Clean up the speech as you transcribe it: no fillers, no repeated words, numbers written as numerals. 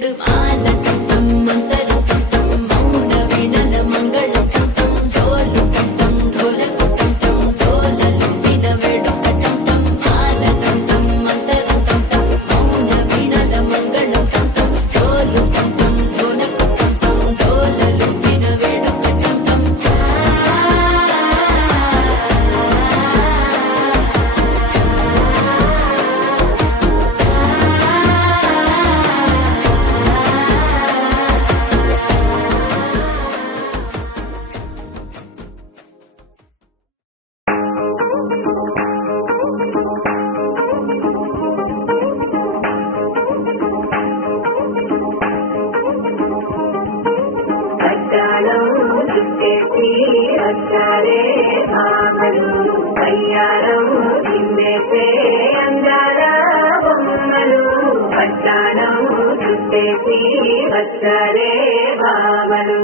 వినవెడు మాల కంఠం మంతర కంఠం మౌన వినల మంగళ కంఠం డోలు కంఠం ఢోలకు కంఠం డోలలు వినవెడు కంఠం మాల కంఠం మంతర కంఠం మౌన వినల మంగళ కంఠం డోలు కంఠం ఢోలకు కంఠం డోలలు వినవెడు కంఠం అద్దాలం చుట్టేసి వచ్చారే భామలు కయ్యారం చిందేసే అందాల బొమ్మలు అద్దాలం చుట్టేసి వచ్చారే భామలు